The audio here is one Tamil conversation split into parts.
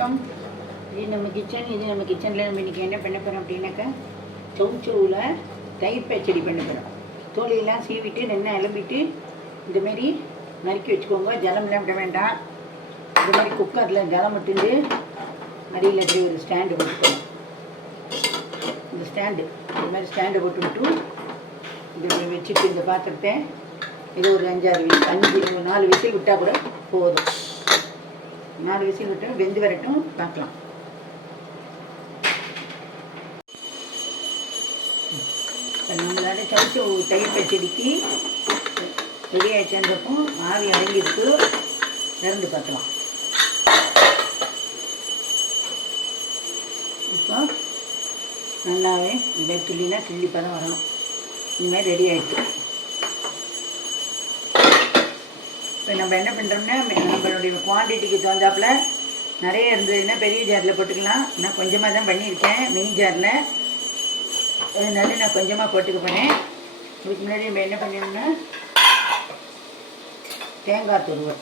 வணக்கம். இது நம்ம கிச்சன் இது நம்ம கிச்சனில் நம்ம இன்றைக்கி என்ன பண்ண போகிறோம் அப்படின்னாக்கா சவுச்சவுவில் தயிர் பச்சடி பண்ண போகிறோம் தோலையெல்லாம் சீவிட்டு நெண்ணை அலம்பிட்டு இந்தமாரி நறுக்கி வச்சுக்கோங்க. ஜலம்லாம் விட வேண்டாம். இந்த மாதிரி குக்கரில் ஜலம் விட்டுண்டு அடியில் இப்படி ஒரு ஸ்டாண்டு போட்டுக்கணும் இந்த ஸ்டாண்டு இந்த மாதிரி ஸ்டாண்டை போட்டுவிட்டு இது இப்படி வச்சுட்டு இந்த பாத்திரத்தை இது ஒரு அஞ்சாறு தண்ணி அஞ்சு நாலு விசில் விட்டால் கூட போதும். நாலு விசில் விட்டு வெந்து வரட்டும் பார்க்கலாம். நம்மளால சவுச்சு தயிர் பச்சடிக்கு ரெடி ஆகிடுச்சன்றப்போ ஆவி அடங்கிருக்கு திறந்து பார்க்கலாம். இப்போ நல்லாவே இந்த மாதிரி கிள்ளினா கிள்ளி பதம் வரணும். இனிமேல் ரெடி ஆகிடுச்சு இப்போ நம்ம என்ன பண்ணுறோம்னா நம்மளுடைய குவான்டிட்டிக்கு தகுந்தாப்பில் நிறைய இருந்ததுன்னா பெரிய ஜாரில் போட்டுக்கலாம். நான் கொஞ்சமாக தான் பண்ணியிருக்கேன் மெயின் ஜாரில் அதனால நான் கொஞ்சமாக போட்டுக்க போகிறேன் இதுக்கு முன்னாடி நம்ம என்ன பண்ணிடணும்னா தேங்காய் துருவல்.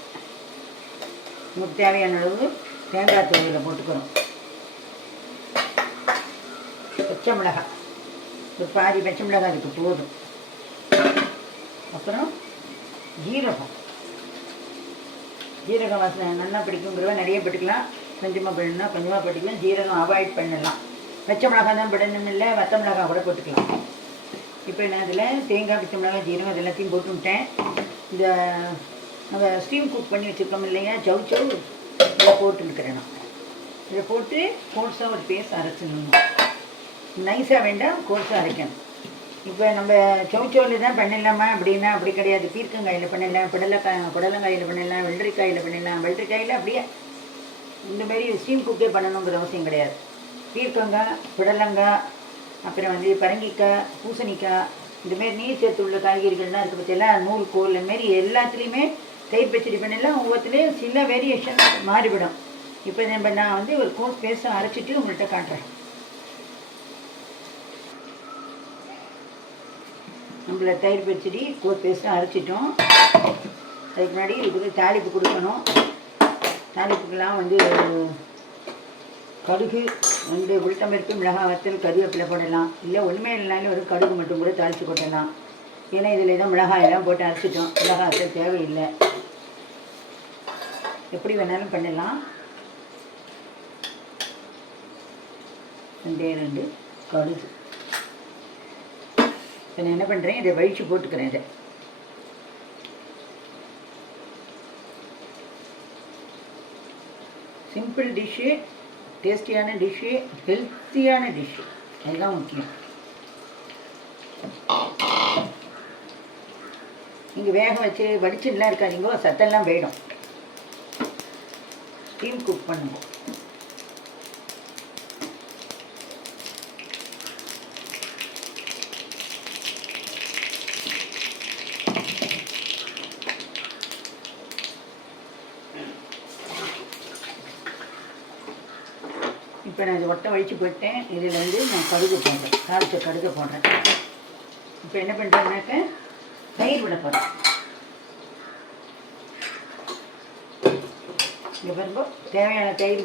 நமக்கு தேவையான அளவு தேங்காய் துருவலை போட்டுக்கிறோம். பச்சை மிளகாய். ஒரு பாதி பச்சை மிளகாய் அதுக்கு போதும். அப்புறம் ஜீரகம். ஜீரகம் வாசனை நல்லா பிடிக்குங்கிறவ நிறைய போட்டுக்கலாம். கொஞ்சமாக போடணும்னா கொஞ்சமாக போட்டுக்கலாம். ஜீரகம் அவாய்ட் பண்ணலாம். பச்சை மிளகாய் தான் போடணும் இல்லை வத்த மிளகாய் கூட போட்டுக்கலாம். இப்போ நான் இதில் தேங்காய் பச்சை மிளகாய் ஜீரகம் இது எல்லாத்தையும் போட்டு விட்டேன். இந்த நம்ம ஸ்டீம் குக் பண்ணி வச்சுருக்கோம் இல்லையா? சவு சவு இதை போட்டுருக்கிறேன் நான். இதை போட்டு கோர்ஸாக ஒரு பேஸ்ட் அரைச்சிடணும். நைஸாக வேண்டாம் கோர்ஸாக அரைக்கணும். இப்போ நம்ம சவுச்சோவில் தான் பண்ணிடலாமா? அப்படின்னா அப்படி கிடையாது. பீர்க்கங்காயில் பண்ணிடலாம் புடலக்காய் புடலங்காயில் பண்ணிடலாம் வெள்ளரிக்காயில் பண்ணிடலாம். வெள்ளரிக்காயில் அப்படியே இந்த மாதிரி ஸ்டீம் குக்கே பண்ணணுங்கிற அவசியம் கிடையாது. பீர்க்கங்காய் புடலங்காய் அப்புறம் வந்து பரங்கிக்காய் பூசணிக்காய் இந்தமாரி நீர் சேர்த்து உள்ள காய்கறிகள்லாம் இருக்குது பற்றியெல்லாம் நூல் கோல் இந்தமாரி எல்லாத்துலேயுமே தயிர் பச்சடி பண்ணிடலாம் ஒவ்வொருத்துலேயும் சில வேரியேஷன் மாறிவிடும். இப்போ நம்ம நான் வந்து ஒரு கோர்ஸ் பேச அரைச்சிட்டு உங்கள்கிட்ட காட்டுறேன். நம்மள தயிர் பச்சடி கோர் பேஸ்ட்டும் அரைச்சிட்டோம். அதுக்கு முன்னாடி இதுக்கு தாளிப்பு கொடுக்கணும். தாளிப்புக்கெல்லாம் வந்து கடுகு ரெண்டு உளுத்தம்பருப்பு மிளகாய் வத்தல் கருவேப்பிலை போடலாம் இல்லை ஒன்றுமே இல்லைனாலும் ஒரு கடுகு மட்டும் கூட தாளித்து போட்டலாம் ஏன்னா இதில் தான் மிளகாயெல்லாம் போட்டு அரைச்சிட்டோம். மிளகாய் வத்தல் தேவையில்லை. எப்படி வேணாலும் பண்ணலாம். ரெண்டே ரெண்டு கடுகு. இப்போ நான் என்ன பண்ணுறேன் இதை வழித்து போட்டுக்கிறேன் இதை. சிம்பிள் டிஷ்ஷு டேஸ்டியான டிஷ்ஷு ஹெல்த்தியான டிஷ்ஷு அதுதான் முக்கியம். நீங்கள் வேக வச்சு வடிச்சுட்டுலாம் இருக்காதிங்கோ சத்தெல்லாம் போயிடும். ஸ்டீம் குக் பண்ணுங்க. இப்போ நான் இது ஒட்டை வழித்து போட்டேன். இதில் வந்து நான் கடுகு போடுறேன். தாளிச்ச கடுகு போடுறேன். இப்போ என்ன பண்ணுறேன்னாக்க தயிர் விட போகிறேன் இங்கே பாருங்க தேவையான தயிர்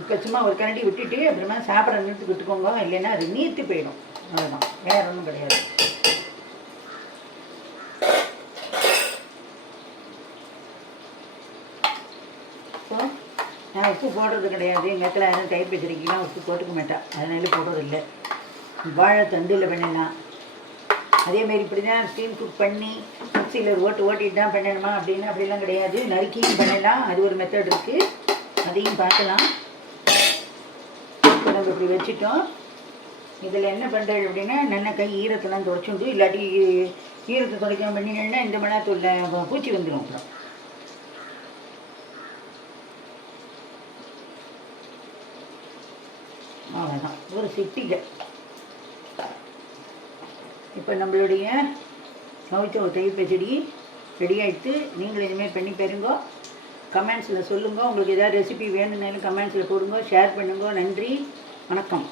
இப்போ சும்மா ஒரு கரண்டி விட்டுட்டு அப்புறமா சாப்பிட்ற நிறுத்து விட்டுக்கோங்க. இல்லைன்னா அது நீர்த்து போயிடும். அவ்வளோதான் வேற ஒன்றும் கிடையாது. இப்போ நான் உப்பு போடுறது கிடையாது. எங்கள் இடத்துல யாரும் தயிர் பச்சடிக்கெலாம் உப்பு போட்டுக்க மாட்டேன் அதனால போடுறது இல்லை வாழை தண்டில் பண்ணிடலாம். அதேமாரி இப்படி தான் ஸ்டீம் குக் பண்ணி மிக்சியில் ஒரு ஓட்டு ஓட்டிட்டு தான் பண்ணணுமா அப்படின்னு அப்படிலாம் கிடையாது. நறுக்கியும் பண்ணலாம். அது ஒரு மெத்தட் இருக்குது அதையும் பார்க்கலாம். நம்ம இப்படி வச்சுட்டோம். இதில் என்ன பண்ணுறது அப்படின்னா நல்ல கை ஈரத்தெல்லாம் துடைச்சுண்டு இல்லாட்டி ஈரத்தை துடைக்காமல் பண்ணினேன்னா இந்த மிளகாத்தூளில் பூச்சி வந்துடும் அப்புறம் அவ்வளோதான் ஒரு சிட்டிகை. இப்போ நம்மளுடைய மவிச்சோ தயிர் ரெடி ஆகிடுத்து நீங்களும் இனிமேல் பண்ணி பெறுங்கோ கமெண்ட்ஸில் சொல்லுங்கள் உங்களுக்கு ஏதாவது ரெசிபி வேணும்னாலும் கமெண்ட்ஸில் போடுங்க. ஷேர் பண்ணுங்க. நன்றி. வணக்கம்.